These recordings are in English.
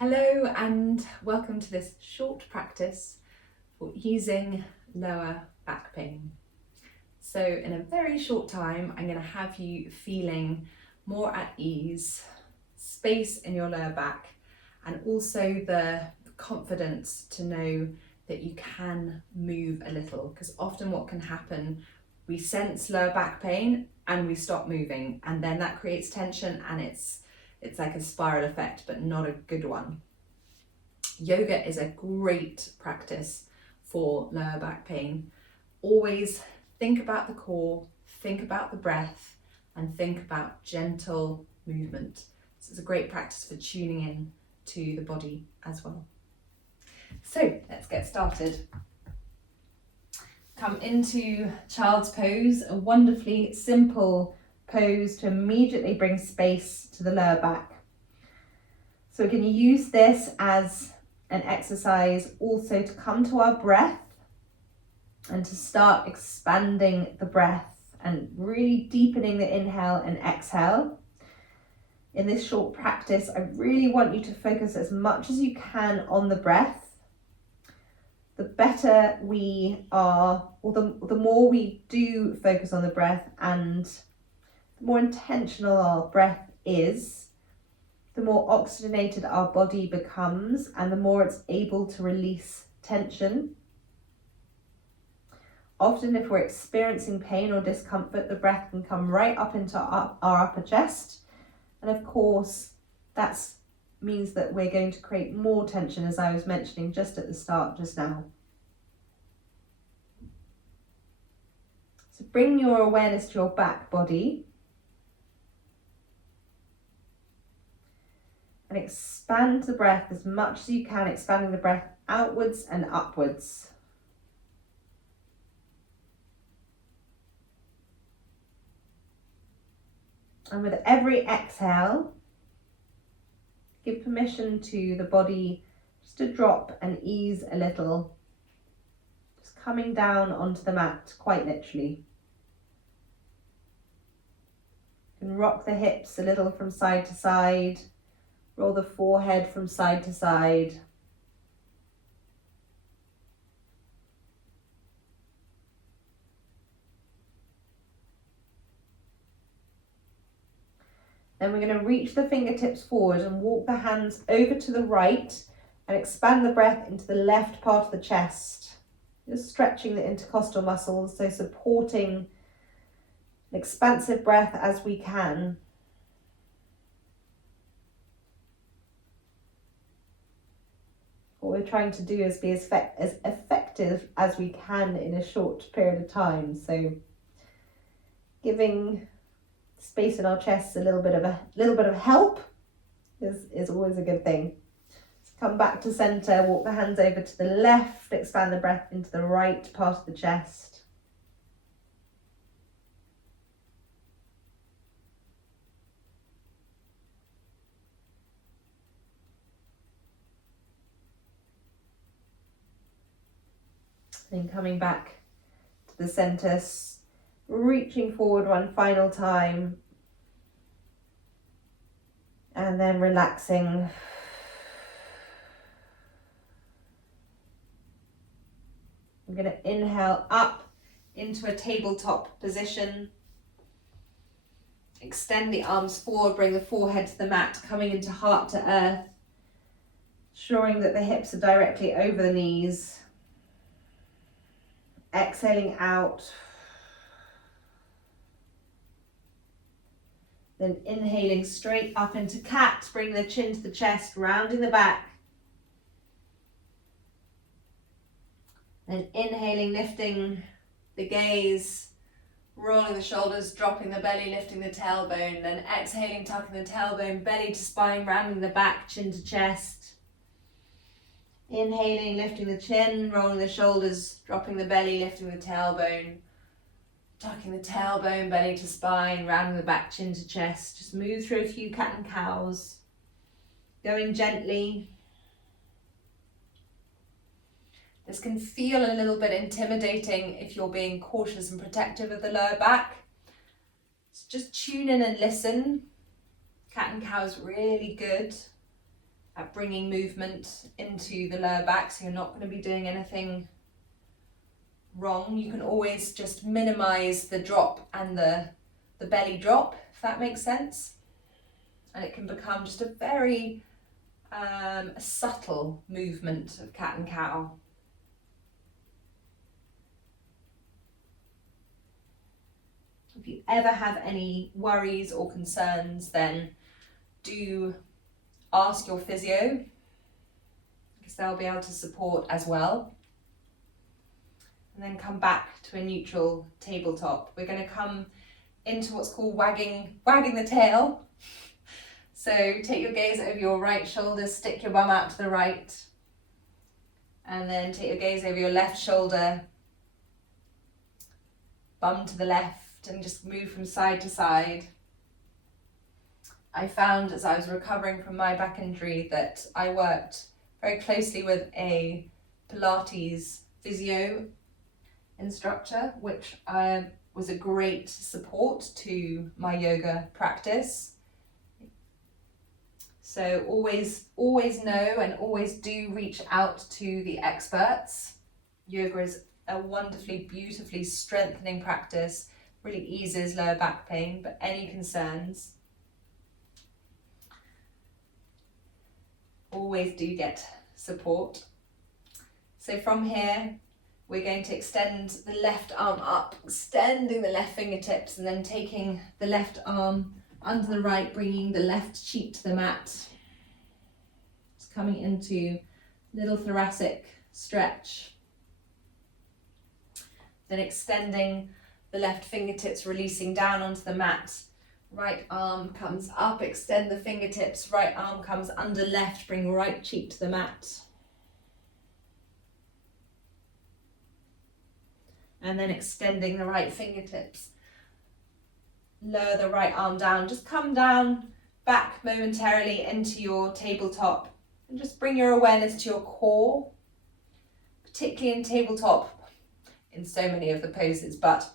Hello and welcome to this short practice for easing lower back pain. So in a very short time, I'm going to have you feeling more at ease, space in your lower back, and also the confidence to know that you can move a little, because often what can happen, we sense lower back pain and we stop moving, and then that creates tension, and it's like a spiral effect, but not a good one. Yoga is a great practice for lower back pain. Always think about the core, think about the breath, and think about gentle movement. This is a great practice for tuning in to the body as well. So let's get started. Come into child's pose, a wonderfully simple pose to immediately bring space to the lower back. So we're going to use this as an exercise also to come to our breath and to start expanding the breath and really deepening the inhale and exhale. In this short practice, I really want you to focus as much as you can on the breath. The better we are, or the more we do focus on the breath and the more intentional our breath is, the more oxygenated our body becomes and the more it's able to release tension. Often if we're experiencing pain or discomfort, the breath can come right up into our upper chest. And of course, that means that we're going to create more tension, as I was mentioning just at the start just now. So bring your awareness to your back body. And expand the breath as much as you can, expanding the breath outwards and upwards. And with every exhale, give permission to the body just to drop and ease a little. Just coming down onto the mat, quite literally. You can rock the hips a little from side to side. Roll the forehead from side to side. Then we're going to reach the fingertips forward and walk the hands over to the right and expand the breath into the left part of the chest. Just stretching the intercostal muscles, so supporting an expansive breath as we can. What we're trying to do is be as effective as we can in a short period of time. So giving space in our chests a little bit of help is always a good thing. So come back to center, walk the hands over to the left, expand the breath into the right part of the chest. Then coming back to the center, reaching forward one final time. And then relaxing. I'm going to inhale up into a tabletop position. Extend the arms forward, bring the forehead to the mat, coming into heart to earth. Ensuring that the hips are directly over the knees. Exhaling out. Then inhaling straight up into cat, bring the chin to the chest, rounding the back. Then inhaling, lifting the gaze, rolling the shoulders, dropping the belly, lifting the tailbone. Then exhaling, tucking the tailbone, belly to spine, rounding the back, chin to chest. Inhaling, lifting the chin, rolling the shoulders, dropping the belly, lifting the tailbone. Tucking the tailbone, belly to spine, rounding the back, chin to chest. Just move through a few cat and cows. Going gently. This can feel a little bit intimidating if you're being cautious and protective of the lower back. So just tune in and listen. Cat and cow is really good. at bringing movement into the lower back, so you're not going to be doing anything wrong. You can always just minimize the drop and the belly drop, if that makes sense. And it can become just a very subtle movement of cat and cow. If you ever have any worries or concerns, then do ask your physio, because they'll be able to support as well. And then come back to a neutral tabletop. We're going to come into what's called wagging the tail. So take your gaze over your right shoulder, stick your bum out to the right, and then take your gaze over your left shoulder, bum to the left, and just move from side to side. I found as I was recovering from my back injury that I worked very closely with a Pilates physio instructor, which was a great support to my yoga practice. So always know and always do reach out to the experts. Yoga is a wonderfully, beautifully strengthening practice, really eases lower back pain, but any concerns, always do get support. So from here, we're going to extend the left arm up, extending the left fingertips, and then taking the left arm under the right, bringing the left cheek to the mat. Just coming into little thoracic stretch. Then extending the left fingertips, releasing down onto the mat. Right arm comes up, extend the fingertips, right arm comes under left, bring right cheek to the mat. And then extending the right fingertips. Lower the right arm down, just come down back momentarily into your tabletop and just bring your awareness to your core, particularly in tabletop, in so many of the poses, but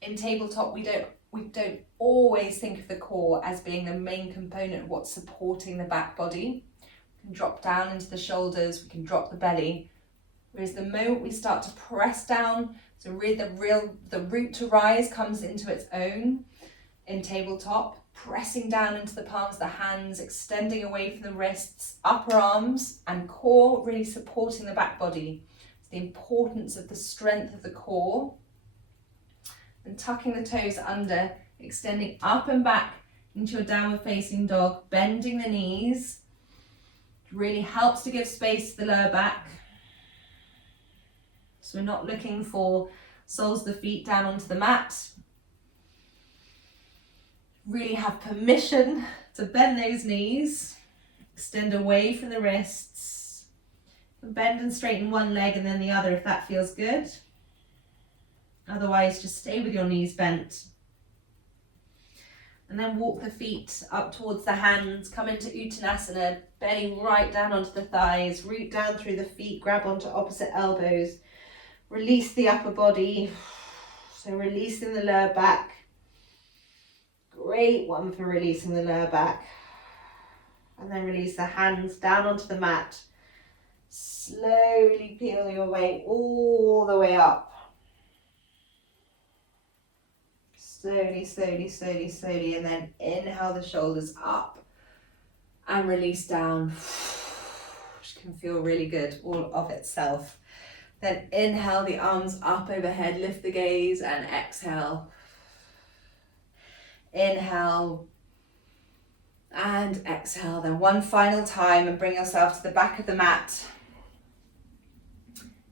in tabletop we don't always think of the core as being the main component of what's supporting the back body. We can drop down into the shoulders, we can drop the belly, whereas the moment we start to press down, so the root to rise comes into its own in tabletop, pressing down into the palms of the hands, extending away from the wrists, upper arms and core, really supporting the back body. It's the importance of the strength of the core. And tucking the toes under, extending up and back into your downward facing dog, bending the knees. It really helps to give space to the lower back. So we're not looking for soles of the feet down onto the mat. Really have permission to bend those knees, extend away from the wrists, bend and straighten one leg and then the other if that feels good. Otherwise, just stay with your knees bent. And then walk the feet up towards the hands, come into Uttanasana, belly right down onto the thighs, root down through the feet, grab onto opposite elbows, release the upper body, so releasing the lower back. Great one for releasing the lower back. And then release the hands down onto the mat. Slowly peel your way all the way up. Slowly, slowly, slowly, slowly, and then inhale the shoulders up and release down, which can feel really good all of itself. Then inhale the arms up overhead, lift the gaze and exhale. Inhale and exhale. Then one final time and bring yourself to the back of the mat.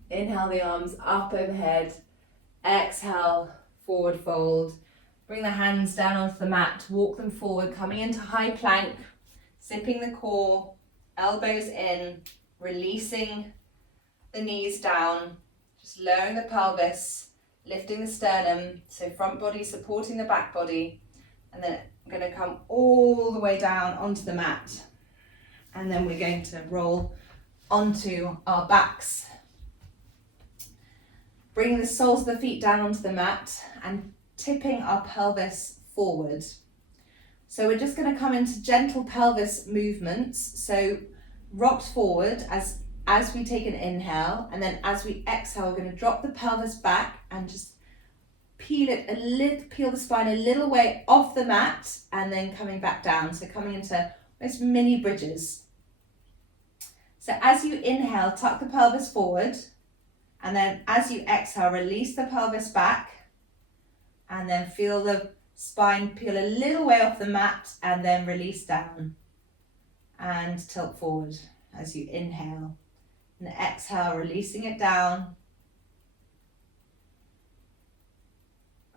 Inhale the arms up overhead, exhale, forward fold. Bring the hands down onto the mat, walk them forward, coming into high plank, zipping the core, elbows in, releasing the knees down, just lowering the pelvis, lifting the sternum, so front body supporting the back body, and then I'm going to come all the way down onto the mat, and then we're going to roll onto our backs. Bring the soles of the feet down onto the mat and tipping our pelvis forward. So we're just going to come into gentle pelvis movements. So rocks forward as we take an inhale, and then as we exhale, we're going to drop the pelvis back and just peel the spine a little way off the mat, and then coming back down. So coming into almost mini bridges. So as you inhale, tuck the pelvis forward, and then as you exhale, release the pelvis back, and then feel the spine peel a little way off the mat, and then release down and tilt forward as you inhale. And exhale, releasing it down.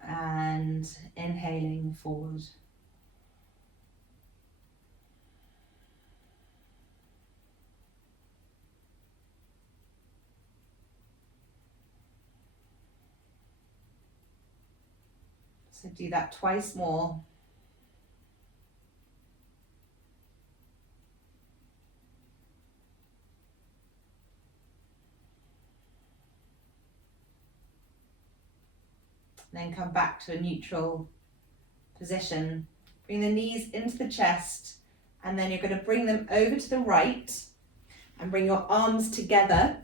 And inhaling forward. So do that twice more. Then come back to a neutral position. Bring the knees into the chest, and then you're going to bring them over to the right and bring your arms together.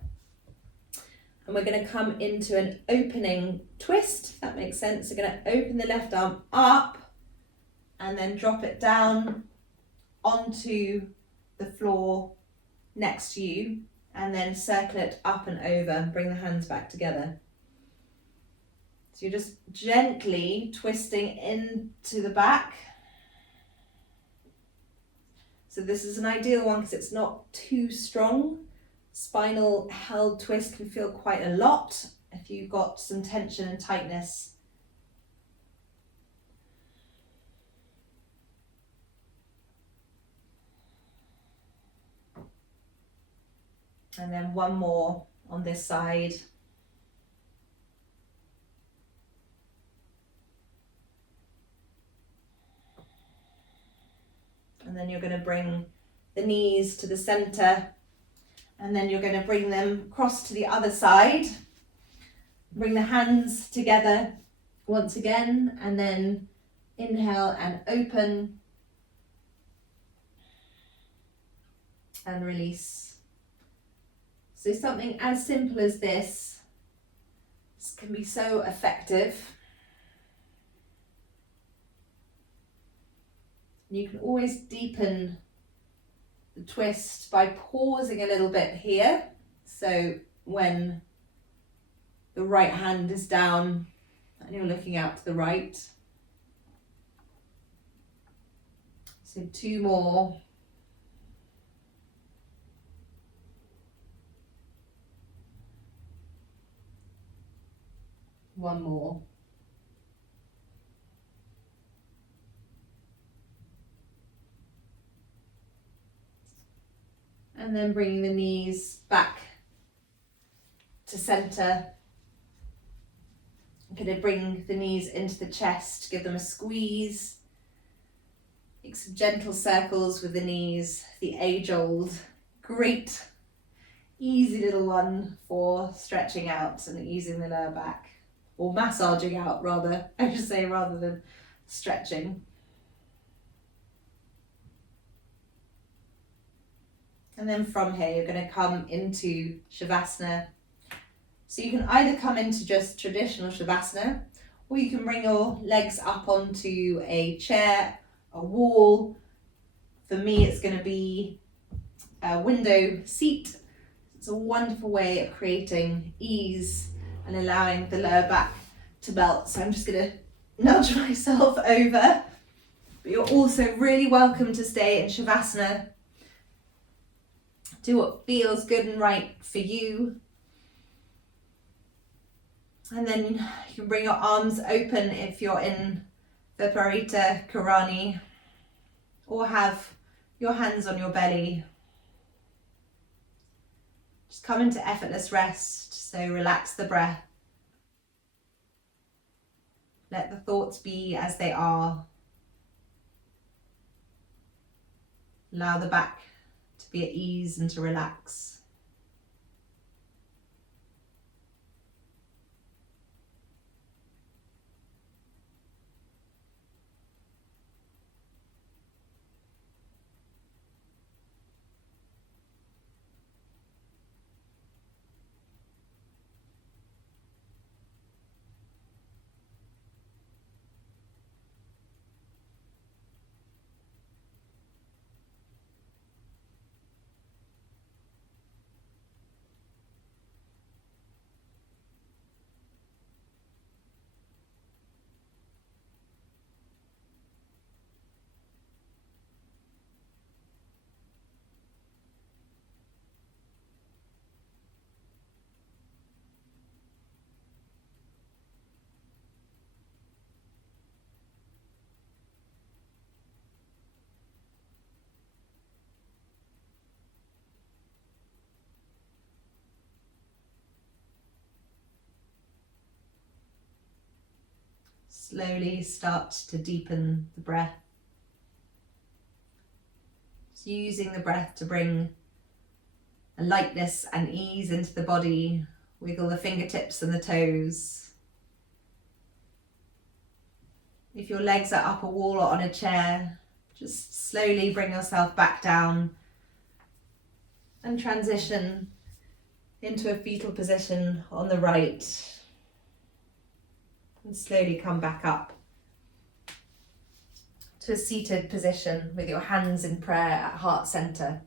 And we're going to come into an opening twist, if that makes sense. We're going to open the left arm up and then drop it down onto the floor next to you, and then circle it up and over. Bring the hands back together. So you're just gently twisting into the back. So this is an ideal one because it's not too strong. Spinal held twist can feel quite a lot if you've got some tension and tightness. And then one more on this side. And then you're going to bring the knees to the center, and then you're going to bring them across to the other side. Bring the hands together once again, and then inhale and open and release. So something as simple as this can be so effective. You can always deepen the twist by pausing a little bit here. So when the right hand is down and you're looking out to the right. So 2 more. One more. And then bringing the knees back to center. I'm going to bring the knees into the chest, give them a squeeze. Make some gentle circles with the knees, the age-old, great, easy little one for stretching out and easing the lower back. Or massaging out rather, I should say, rather than stretching. And then from here, you're going to come into Shavasana. So you can either come into just traditional Shavasana, or you can bring your legs up onto a chair, a wall. For me, it's going to be a window seat. It's a wonderful way of creating ease and allowing the lower back to melt. So I'm just going to nudge myself over. But you're also really welcome to stay in Shavasana. Do what feels good and right for you. And then you can bring your arms open if you're in Viparita Karani, or have your hands on your belly. Just come into effortless rest, so relax the breath. Let the thoughts be as they are. Allow the back to be at ease and to relax. slowly start to deepen the breath. Just using the breath to bring a lightness and ease into the body. Wiggle the fingertips and the toes. If your legs are up a wall or on a chair, just slowly bring yourself back down and transition into a fetal position on the right. And slowly come back up to a seated position with your hands in prayer at heart center.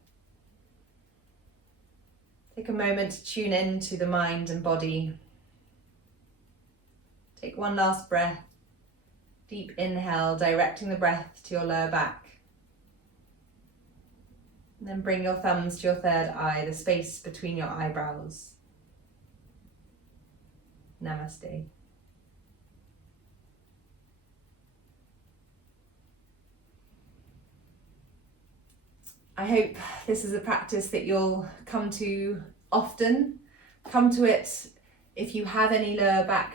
Take a moment to tune in to the mind and body. Take one last breath. Deep inhale, directing the breath to your lower back. And then bring your thumbs to your third eye, the space between your eyebrows. Namaste. I hope this is a practice that you'll come to often. Come to it if you have any lower back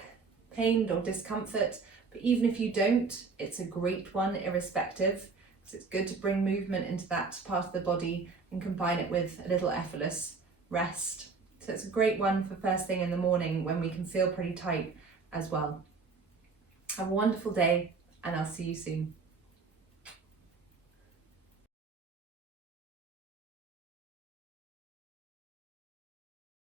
pain or discomfort, but even if you don't, it's a great one irrespective, because it's good to bring movement into that part of the body and combine it with a little effortless rest. So it's a great one for first thing in the morning when we can feel pretty tight as well. Have a wonderful day, and I'll see you soon.